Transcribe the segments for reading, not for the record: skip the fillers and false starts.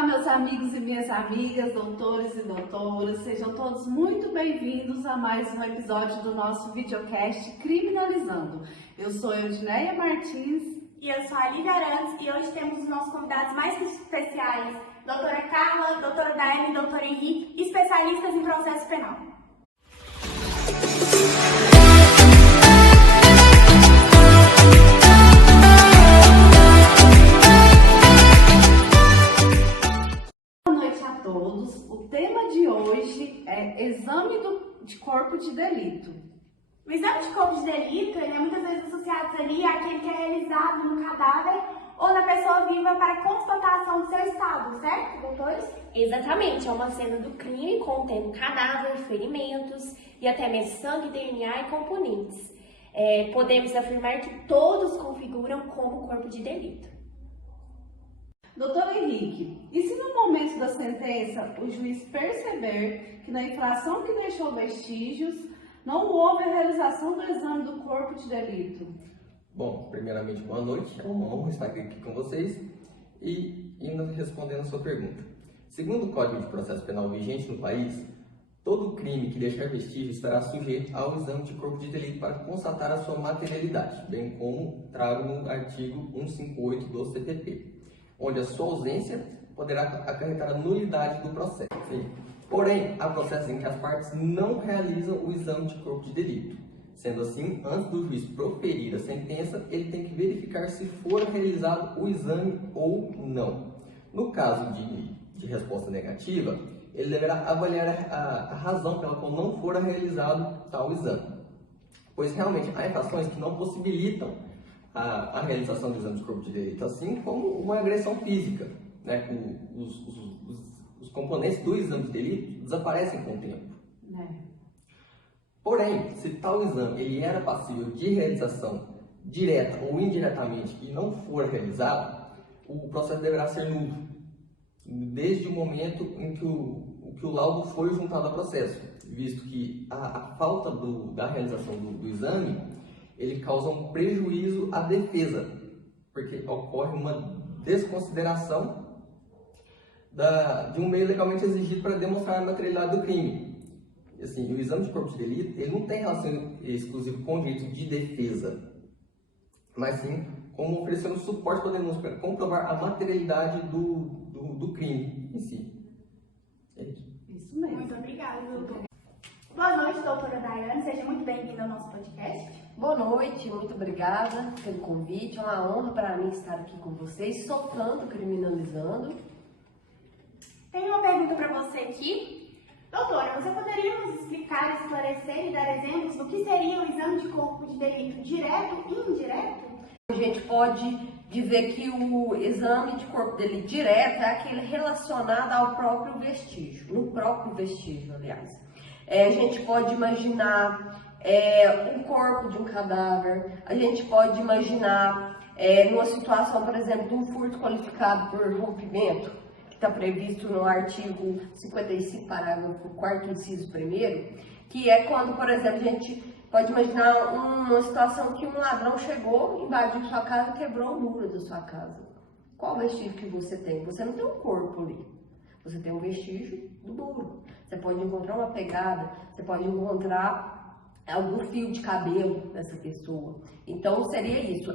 Olá, meus amigos e minhas amigas, doutores e doutoras, sejam todos muito bem-vindos a mais um episódio do nosso videocast Criminalizando. Eu sou Eudineia Martins. E eu sou a Lívia Arantes e hoje temos os nossos convidados mais especiais, doutora Carla, doutora Daiane e doutor Henrique, especialistas em processo penal. Boa noite a todos. O tema de hoje é exame de corpo de delito. O exame de corpo de delito ele é muitas vezes associado ali àquele que é realizado no cadáver ou na pessoa viva para constatação do seu estado, certo, doutores? Exatamente, é uma cena do crime contendo cadáver, ferimentos e até mesmo sangue, DNA e componentes. Podemos afirmar que todos configuram como corpo de delito. Doutor Henrique, e se no momento da sentença o juiz perceber que na infração que deixou vestígios não houve a realização do exame do corpo de delito? Bom, primeiramente, boa noite. É uma honra estar aqui com vocês e indo respondendo a sua pergunta. Segundo o Código de Processo Penal vigente no país, todo crime que deixar vestígio estará sujeito ao exame de corpo de delito para constatar a sua materialidade, bem como trago no artigo 158 do CPP, onde a sua ausência poderá acarretar a nulidade do processo. Sim. Porém, há processos em que as partes não realizam o exame de corpo de delito. Sendo assim, antes do juiz proferir a sentença, ele tem que verificar se for realizado o exame ou não. No caso de resposta negativa, ele deverá avaliar a razão pela qual não for realizado tal exame. Pois realmente há infrações que não possibilitam a realização do exame de corpo de delito, assim como uma agressão física, né? Os componentes do exame de delito desaparecem com o tempo. Porém, se tal exame ele era passível de realização direta ou indiretamente e não for realizado, o processo deverá ser nulo, desde o momento em que o laudo foi juntado ao processo, visto que a falta da realização do exame ele causa um prejuízo à defesa, porque ocorre uma desconsideração de um meio legalmente exigido para demonstrar a materialidade do crime. Assim, o exame de corpo de delito ele não tem relação exclusiva com o direito de defesa, mas sim como oferecendo suporte para a denúncia, para comprovar a materialidade do crime em si. É isso. Isso mesmo. Muito obrigada, doutor. Boa noite, doutora Daiane. Seja muito bem-vinda ao nosso podcast. Boa noite, muito obrigada pelo convite. É uma honra para mim estar aqui com vocês, soltando, criminalizando. Tenho uma pergunta para você aqui. Doutora, você poderia nos explicar, esclarecer e dar exemplos do que seria o exame de corpo de delito direto e indireto? A gente pode dizer que o exame de corpo de delito direto é aquele relacionado ao próprio vestígio, no próprio vestígio, aliás. A gente pode imaginar um corpo de um cadáver, a gente pode imaginar numa situação, por exemplo, de um furto qualificado por rompimento, que está previsto no artigo 55, parágrafo 4º, inciso 1º, que é quando, por exemplo, a gente pode imaginar uma situação que um ladrão chegou, invadiu sua casa e quebrou o muro da sua casa. Qual vestígio que você tem? Você não tem um corpo ali. Você tem um vestígio do muro. Você pode encontrar uma pegada, você pode encontrar algum fio de cabelo dessa pessoa. Então, seria isso.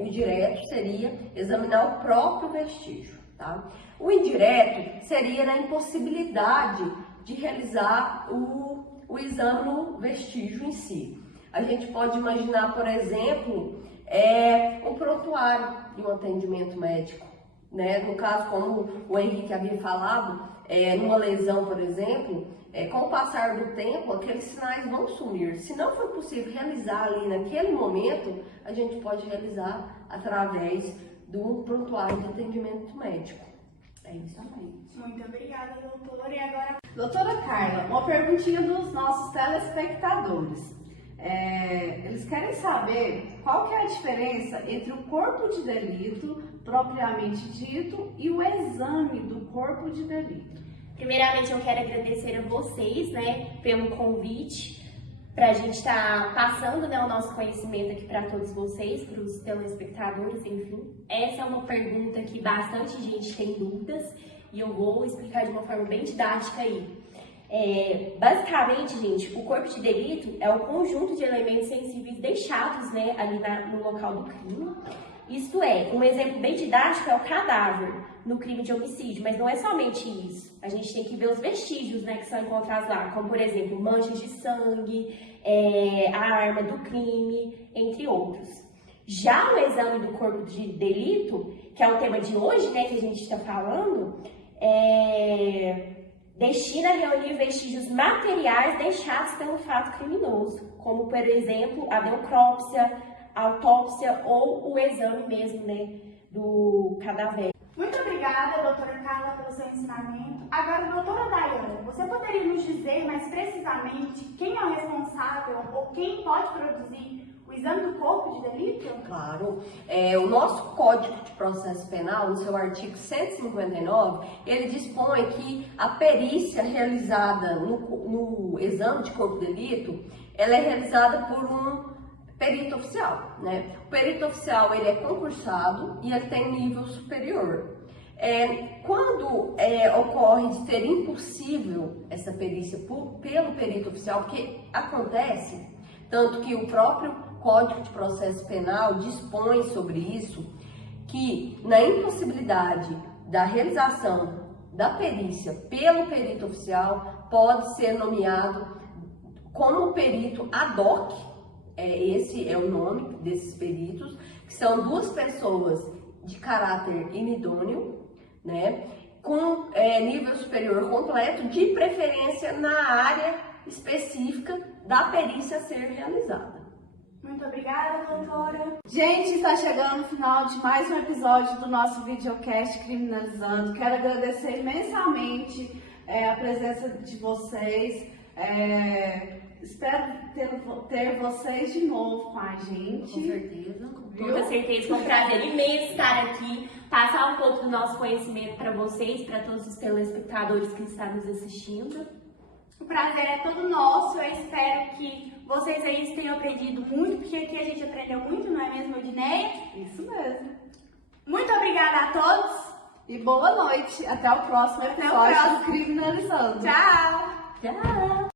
O direto seria examinar o próprio vestígio, tá? O indireto seria na impossibilidade de realizar o exame no vestígio em si. A gente pode imaginar, por exemplo, um prontuário de um atendimento médico, né? No caso, como o Henrique havia falado, numa lesão, por exemplo, com o passar do tempo, aqueles sinais vão sumir. Se não for possível realizar ali naquele momento, a gente pode realizar através de um prontuário de atendimento médico. É isso também. Muito obrigada, doutora. E agora... Doutora Carla, uma perguntinha dos nossos telespectadores. Eles querem saber qual que é a diferença entre o corpo de delito propriamente dito e o exame do corpo de delito. Primeiramente, eu quero agradecer a vocês, pelo convite, para a gente estar passando, o nosso conhecimento aqui para todos vocês, para os telespectadores, enfim. Essa é uma pergunta que bastante gente tem dúvidas e eu vou explicar de uma forma bem didática aí. Basicamente, gente, o corpo de delito é o conjunto de elementos sensíveis deixados, né, ali no local do crime. Isto é, um exemplo bem didático é o cadáver no crime de homicídio, mas não é somente isso. A gente tem que ver os vestígios, né, que são encontrados lá, como, por exemplo, manchas de sangue, a arma do crime, entre outros. Já o exame do corpo de delito, que é o tema de hoje, né, que a gente está falando, destina a reunir vestígios materiais deixados pelo fato criminoso, como, por exemplo, a necrópsia, a autópsia ou o exame mesmo, né, do cadáver. Muito obrigada, doutora Carla, pelo seu ensinamento. Agora, doutora Daiane, você poderia nos dizer mais precisamente quem é o responsável ou quem pode produzir o exame do corpo de delito? Claro. O nosso Código de Processo Penal, no seu artigo 159, ele dispõe que a perícia realizada no exame de corpo de delito, ela é realizada por um perito oficial, né? O perito oficial, ele é concursado e ele tem nível superior. Quando ocorre de ser impossível essa perícia pelo perito oficial, porque acontece, tanto que o próprio Código de Processo Penal dispõe sobre isso, que na impossibilidade da realização da perícia pelo perito oficial, pode ser nomeado como perito ad hoc. Esse é o nome desses peritos, que são duas pessoas de caráter inidôneo, né, com nível superior completo, de preferência na área específica da perícia a ser realizada. Muito obrigada, doutora. Gente, está chegando o final de mais um episódio do nosso videocast Criminalizando. Quero agradecer imensamente a presença de vocês. Espero ter vocês de novo com a gente. Com certeza. Com toda certeza, foi um prazer imenso estar aqui, passar um pouco do nosso conhecimento para vocês, para todos os telespectadores que estão nos assistindo. O prazer é todo nosso. Eu espero que vocês aí tenham aprendido muito, porque aqui a gente aprendeu muito, não é mesmo, Odneia? Isso mesmo. Muito obrigada a todos. E boa noite. Até o próximo episódio do Criminalizando. Tchau. Tchau!